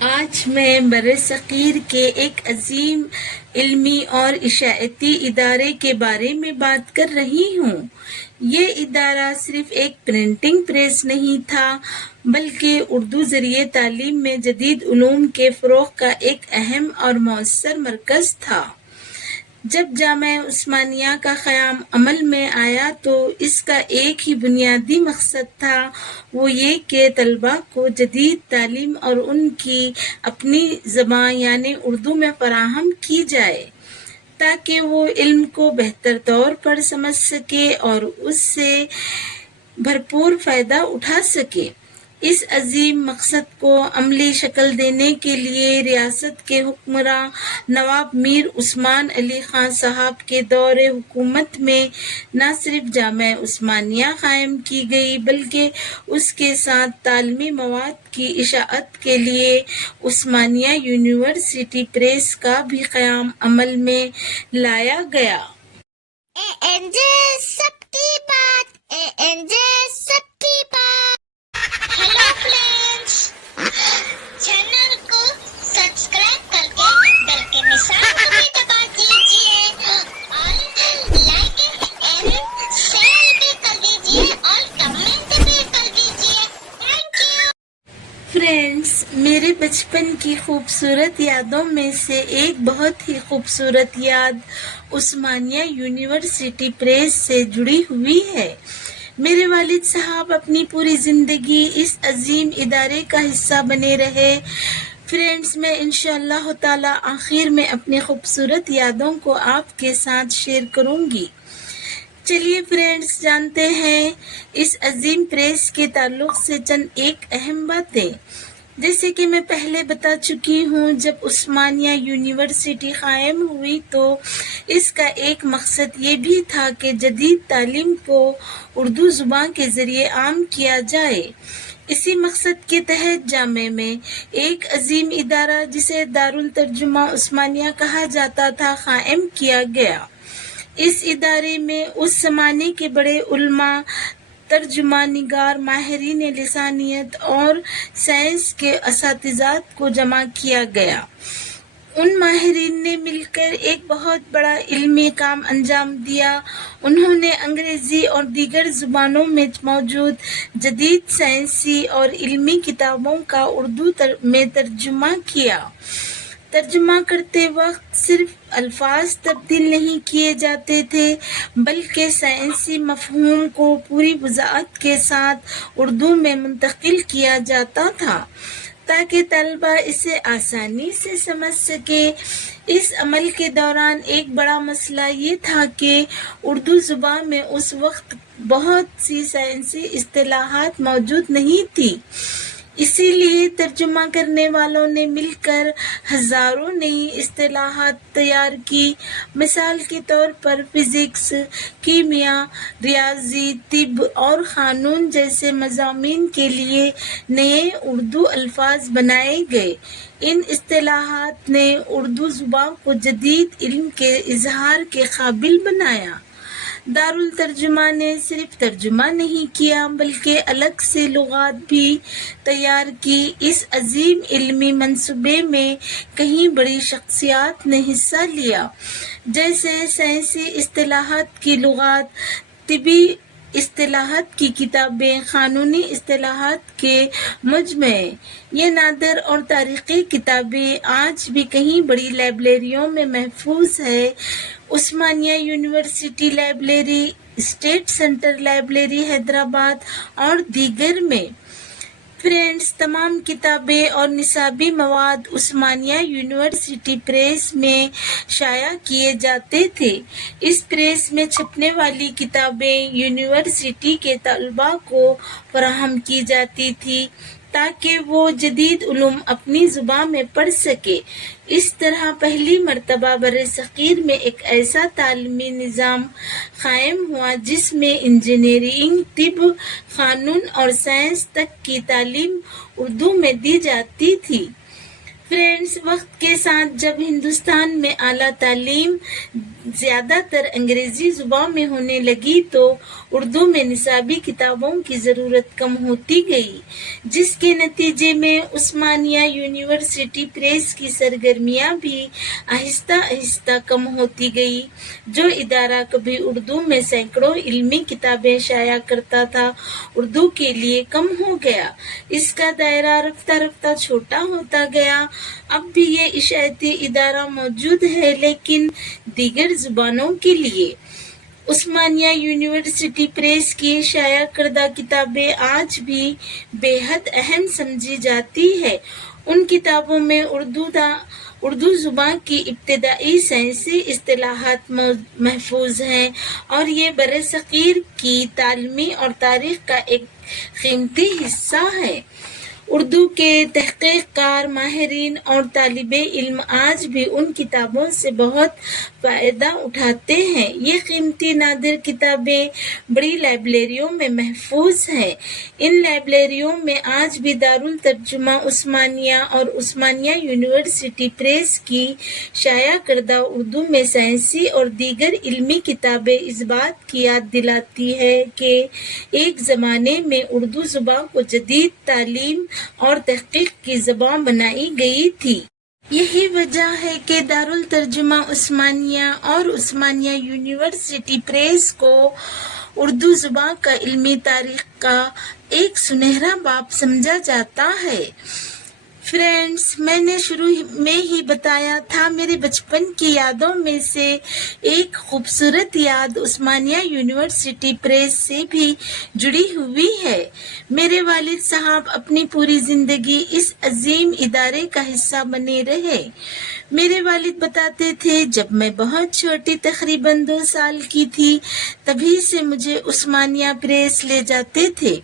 آج میں برصغیر کے ایک عظیم علمی اور اشاعتی ادارے کے بارے میں بات کر رہی ہوں۔ یہ ادارہ صرف ایک پرنٹنگ پریس نہیں تھا بلکہ اردو ذریعے تعلیم میں جدید علوم کے فروغ کا ایک اہم اور مؤثر مرکز تھا۔ جب جامعہ عثمانیہ کا قیام عمل میں آیا تو اس کا ایک ہی بنیادی مقصد تھا، وہ یہ کہ طلباء کو جدید تعلیم اور ان کی اپنی زبان یعنی اردو میں فراہم کی جائے تاکہ وہ علم کو بہتر طور پر سمجھ سکے اور اس سے بھرپور فائدہ اٹھا سکے۔ اس عظیم مقصد کو عملی شکل دینے کے لیے ریاست کے حکمراں نواب میر عثمان علی خان صاحب کے دور حکومت میں نہ صرف جامعہ عثمانیہ قائم کی گئی بلکہ اس کے ساتھ تعلیمی مواد کی اشاعت کے لیے عثمانیہ یونیورسٹی پریس کا بھی قیام عمل میں لایا گیا۔ سب کی بات سب کی بات۔ ہیلو فرینڈز، چینل کو سبسکرائب کر کے بیل کے نشان کو بھی دبا دیجیے اور لائک اینڈ شیئر بھی کر دیجیے اور کمنٹ بھی کر دیجیے۔ Thank you. فرینڈز، میرے بچپن کی خوبصورت یادوں میں سے ایک بہت ہی خوبصورت یاد عثمانیہ یونیورسٹی پریس سے جڑی ہوئی ہے۔ میرے والد صاحب اپنی پوری زندگی اس عظیم ادارے کا حصہ بنے رہے۔ فرینڈز، میں انشاءاللہ تعالی آخر میں اپنی خوبصورت یادوں کو آپ کے ساتھ شیئر کروں گی۔ چلیے فرینڈز، جانتے ہیں اس عظیم پریس کے تعلق سے چند ایک اہم باتیں۔ جیسے کہ میں پہلے بتا چکی ہوں، جب عثمانیہ یونیورسٹی قائم ہوئی تو اس کا ایک مقصد یہ بھی تھا کہ جدید تعلیم کو اردو زبان کے ذریعے عام کیا جائے۔ اسی مقصد کے تحت جامعہ میں ایک عظیم ادارہ جسے دارالترجمہ عثمانیہ کہا جاتا تھا قائم کیا گیا۔ اس ادارے میں اس زمانے کے بڑے علماء، ترجمہ نگار، ماہرین لسانیات اور سائنس کے اساتذہ کو جمع کیا گیا۔ ان ماہرین نے مل کر ایک بہت بڑا علمی کام انجام دیا۔ انہوں نے انگریزی اور دیگر زبانوں میں موجود جدید سائنسی اور علمی کتابوں کا اردو میں ترجمہ کیا۔ ترجمہ کرتے وقت صرف الفاظ تبدیل نہیں کیے جاتے تھے بلکہ سائنسی مفہوم کو پوری وضاحت کے ساتھ اردو میں منتقل کیا جاتا تھا تاکہ طلبہ اسے آسانی سے سمجھ سکے۔ اس عمل کے دوران ایک بڑا مسئلہ یہ تھا کہ اردو زبان میں اس وقت بہت سی سائنسی اصطلاحات موجود نہیں تھی، اسی لیے ترجمہ کرنے والوں نے مل کر ہزاروں نئی اصطلاحات تیار کی۔ مثال کے طور پر فزکس، کیمیا، ریاضی، طب اور قانون جیسے مضامین کے لیے نئے اردو الفاظ بنائے گئے۔ ان اصطلاحات نے اردو زبان کو جدید علم کے اظہار کے قابل بنایا۔ دارالترجمہ نے صرف ترجمہ نہیں کیا بلکہ الگ سے لغات بھی تیار کی۔ اس عظیم علمی منصوبے میں کئی بڑی شخصیات نے حصہ لیا، جیسے سائنسی اصطلاحات کی لغات، طبی اصطلاحات کی کتابیں، قانونی اصطلاحات کے مجموعے۔ یہ نادر اور تاریخی کتابیں آج بھی کئی بڑی لائبریریوں میں محفوظ ہیں۔ Osmania university library, state centre library Hyderabad اور دیگر میں۔ فرینڈز، تمام کتابیں اور نصابی مواد عثمانیہ یونیورسٹی پریس میں شائع کیے جاتے تھے۔ اس پریس میں چھپنے والی کتابیں یونیورسٹی کے طلباء کو فراہم کی جاتی تھیں تاکہ وہ جدید علوم اپنی زبان میں پڑھ سکیں۔ اس طرح پہلی مرتبہ برصغیر میں ایک ایسا تعلیمی نظام قائم ہوا جس میں انجینئرنگ، طب، قانون اور سائنس تک کی تعلیم اردو میں دی جاتی تھی۔ فرینڈز، وقت کے ساتھ جب ہندوستان میں اعلیٰ تعلیم زیادہ تر انگریزی زبان میں ہونے لگی تو اردو میں نصابی کتابوں کی ضرورت کم ہوتی گئی، جس کے نتیجے میں عثمانیہ یونیورسٹی پریس کی سرگرمیاں بھی آہستہ آہستہ کم ہوتی گئی۔ جو ادارہ کبھی اردو میں سینکڑوں علمی کتابیں شائع کرتا تھا، اردو کے لیے کم ہو گیا۔ اس کا دائرہ رفتہ رفتہ چھوٹا ہوتا گیا۔ اب بھی یہ اشاعتی ادارہ موجود ہے، لیکن دیگر زبانوں کے لیے۔ عثمانیہ یونیورسٹی پریس کی شائع کردہ کتابیں آج بھی بے حد اہم سمجھی جاتی ہے۔ ان کتابوں میں اردو زبان کی ابتدائی سائنسی اصطلاحات محفوظ ہیں، اور یہ برصغیر کی تعلیمی اور تاریخ کا ایک قیمتی حصہ ہے۔ اردو کے تحقیق کار، ماہرین اور طالب علم آج بھی ان کتابوں سے بہت فائدہ اٹھاتے ہیں۔ یہ قیمتی نادر کتابیں بڑی لائبریریوں میں محفوظ ہیں۔ ان لائبریریوں میں آج بھی دارالترجمہ عثمانیہ اور عثمانیہ یونیورسٹی پریس کی شائع کردہ اردو میں سائنسی اور دیگر علمی کتابیں اس بات کی یاد دلاتی ہے کہ ایک زمانے میں اردو زبان کو جدید تعلیم اور تحقیق کی زبان بنائی گئی تھی۔ یہی وجہ ہے کہ دارالترجمہ عثمانیہ اور عثمانیہ یونیورسٹی پریس کو اردو زبان کا علمی تاریخ کا ایک سنہرا باب سمجھا جاتا ہے۔ فرینڈز، میں نے شروع میں ہی بتایا تھا، میرے بچپن کی یادوں میں سے ایک خوبصورت یاد عثمانیہ یونیورسٹی پریس سے بھی جڑی ہوئی ہے۔ میرے والد صاحب اپنی پوری زندگی اس عظیم ادارے کا حصہ بنے رہے۔ میرے والد بتاتے تھے، جب میں بہت چھوٹی، تقریباً 2 سال کی تھی، تبھی سے مجھے عثمانیہ پریس لے جاتے تھے،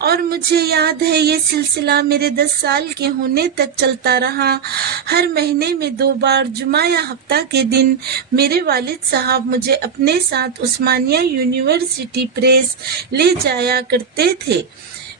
اور مجھے یاد ہے یہ سلسلہ میرے 10 سال کے ہونے تک چلتا رہا۔ ہر مہینے میں 2 بار جمعہ یا ہفتہ کے دن میرے والد صاحب مجھے اپنے ساتھ عثمانیہ یونیورسٹی پریس لے جایا کرتے تھے۔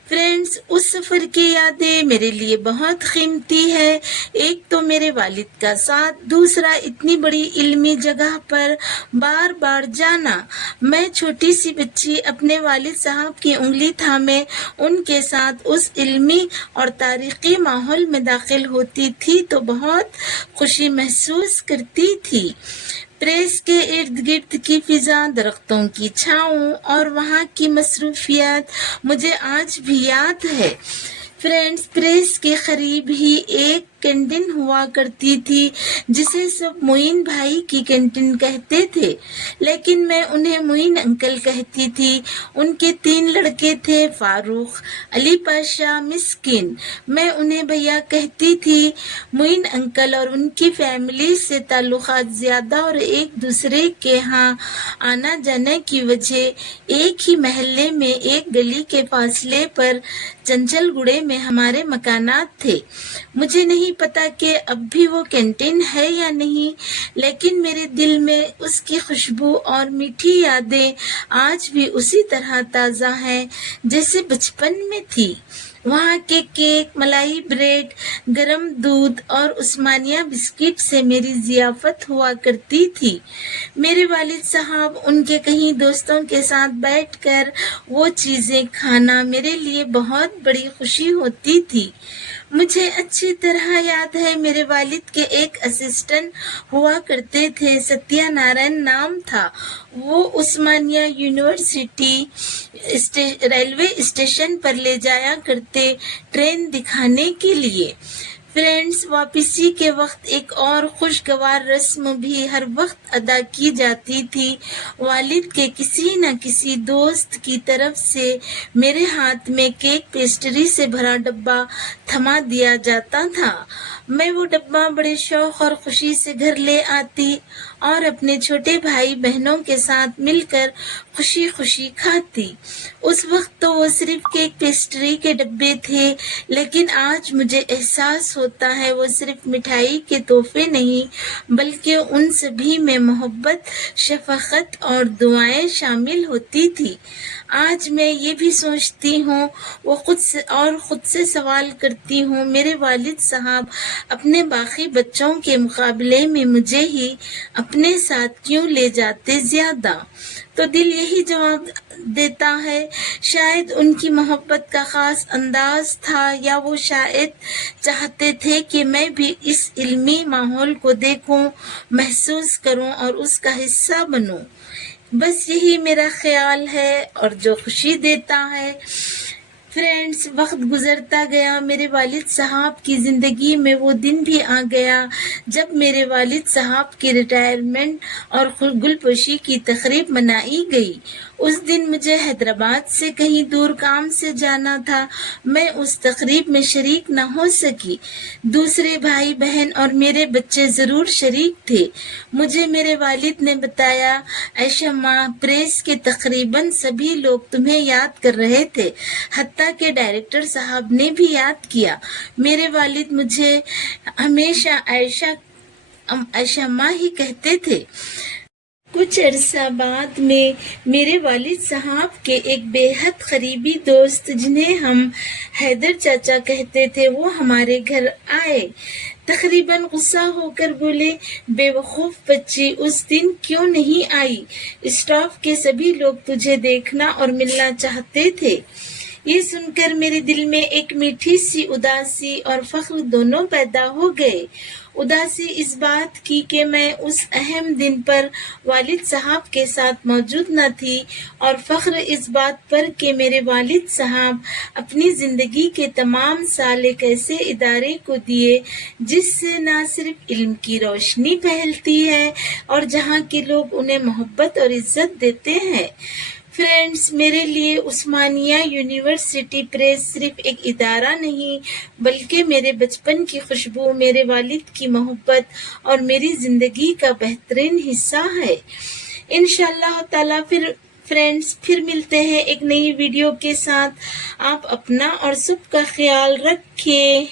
فرینڈز، اس سفر کی یادیں میرے لیے بہت قیمتی ہے۔ ایک تو میرے والد کا ساتھ، دوسرا اتنی بڑی علمی جگہ پر بار بار جانا۔ میں چھوٹی سی بچی اپنے والد صاحب کی انگلی تھامے ان کے ساتھ اس علمی اور تاریخی ماحول میں داخل ہوتی تھی تو بہت خوشی محسوس کرتی تھی۔ پریس کے ارد گرد کی فضا، درختوں کی چھاؤں اور وہاں کی مصروفیات مجھے آج بھی یاد ہے۔ فرینڈز، پریس کے قریب ہی ایک کینٹین ہوا کرتی تھی جسے سب معین بھائی کی کینٹین کہتے تھے، لیکن میں انہیں معین انکل کہتی تھی۔ ان کے 3 لڑکے تھے، فاروق، علی پاشا، مسکین۔ میں انہیں بھیا کہتی تھی۔ معین انکل اور ان کی فیملی سے تعلقات زیادہ اور ایک دوسرے کے ہاں آنا جانے کی وجہ ایک ہی محلے میں ایک گلی کے فاصلے پر چنچل گڑے میں ہمارے مکانات تھے۔ مجھے نہیں پتا کہ اب بھی وہ کینٹین ہے یا نہیں، لیکن میرے دل میں اس کی خوشبو اور میٹھی یادیں آج بھی اسی طرح تازہ ہیں جیسے بچپن میں تھی۔ وہاں کے کیک، ملائی بریڈ، گرم دودھ اور عثمانیہ بسکٹ سے میری ضیافت ہوا کرتی تھی۔ میرے والد صاحب ان کے کہیں دوستوں کے ساتھ بیٹھ کر وہ چیزیں کھانا میرے لیے بہت بڑی خوشی ہوتی تھی۔ مجھے اچھی طرح یاد ہے میرے والد کے ایک اسسٹنٹ ہوا کرتے تھے، ستیہ نارائن نام تھا۔ وہ عثمانیہ یونیورسٹی ریلوے اسٹیشن پر لے جایا کرتے ٹرین دکھانے کے لیے۔ فرینڈز، واپسی کے وقت ایک اور خوشگوار رسم بھی ہر وقت ادا کی جاتی تھی۔ والد کے کسی نہ کسی دوست کی طرف سے میرے ہاتھ میں کیک پیسٹری سے بھرا ڈبہ تھما دیا جاتا تھا۔ میں وہ ڈبہ بڑے شوق اور خوشی سے گھر لے آتی اور اپنے چھوٹے بھائی بہنوں کے ساتھ مل کر خوشی خوشی کھاتی۔ اس وقت تو وہ صرف کیک پیسٹری کے ڈبے تھے، لیکن آج مجھے احساس ہوتا ہے وہ صرف مٹھائی کے تحفے نہیں بلکہ ان سبھی میں محبت، شفقت اور دعائیں شامل ہوتی تھی۔ آج میں یہ بھی سوچتی ہوں وہ خود سے سوال کرتی ہوں، میرے والد صاحب اپنے باقی بچوں کے مقابلے میں مجھے ہی اپنے ساتھ کیوں لے جاتے زیادہ؟ تو دل یہی جواب دیتا ہے، شاید ان کی محبت کا خاص انداز تھا، یا وہ شاید چاہتے تھے کہ میں بھی اس علمی ماحول کو دیکھوں، محسوس کروں اور اس کا حصہ بنوں۔ بس یہی میرا خیال ہے اور جو خوشی دیتا ہے۔ فرینڈز، وقت گزرتا گیا، میرے والد صاحب کی زندگی میں وہ دن بھی آ گیا جب میرے والد صاحب کی ریٹائرمنٹ اور گلپوشی کی تقریب منائی گئی۔ اس دن مجھے حیدرآباد سے کہیں دور کام سے جانا تھا، میں اس تقریب میں شریک نہ ہو سکی۔ دوسرے بھائی بہن اور میرے بچے ضرور شریک تھے۔ مجھے میرے والد نے بتایا، عائشہ ماں، پریس کے تقریباً سبھی لوگ تمہیں یاد کر رہے تھے، حتیٰ کہ ڈائریکٹر صاحب نے بھی یاد کیا۔ میرے والد مجھے ہمیشہ عائشہ ماں ہی کہتے تھے۔ کچھ عرصہ بعد میں میرے والد صاحب کے ایک بے حد قریبی دوست، جنہیں ہم حیدر چاچا کہتے تھے، وہ ہمارے گھر آئے۔ تقریباً غصہ ہو کر بولے، بے وقوف بچی، اس دن کیوں نہیں آئی؟ اسٹاف کے سبھی لوگ تجھے دیکھنا اور ملنا چاہتے تھے۔ یہ سن کر میرے دل میں ایک میٹھی سی اداسی اور فخر دونوں پیدا ہو گئے۔ اداسی اس بات کی کہ میں اس اہم دن پر والد صاحب کے ساتھ موجود نہ تھی، اور فخر اس بات پر کہ میرے والد صاحب اپنی زندگی کے تمام سال ایک ایسے ادارے کو دیے جس سے نہ صرف علم کی روشنی پھیلتی ہے اور جہاں کے لوگ انہیں محبت اور عزت دیتے ہیں۔ فرینڈز، میرے لیے عثمانیہ یونیورسٹی پریس صرف ایک ادارہ نہیں، بلکہ میرے بچپن کی خوشبو، میرے والد کی محبت اور میری زندگی کا بہترین حصہ ہے۔ انشاءاللہ تعالیٰ فرینڈز پھر ملتے ہیں ایک نئی ویڈیو کے ساتھ۔ آپ اپنا اور سب کا خیال رکھیں۔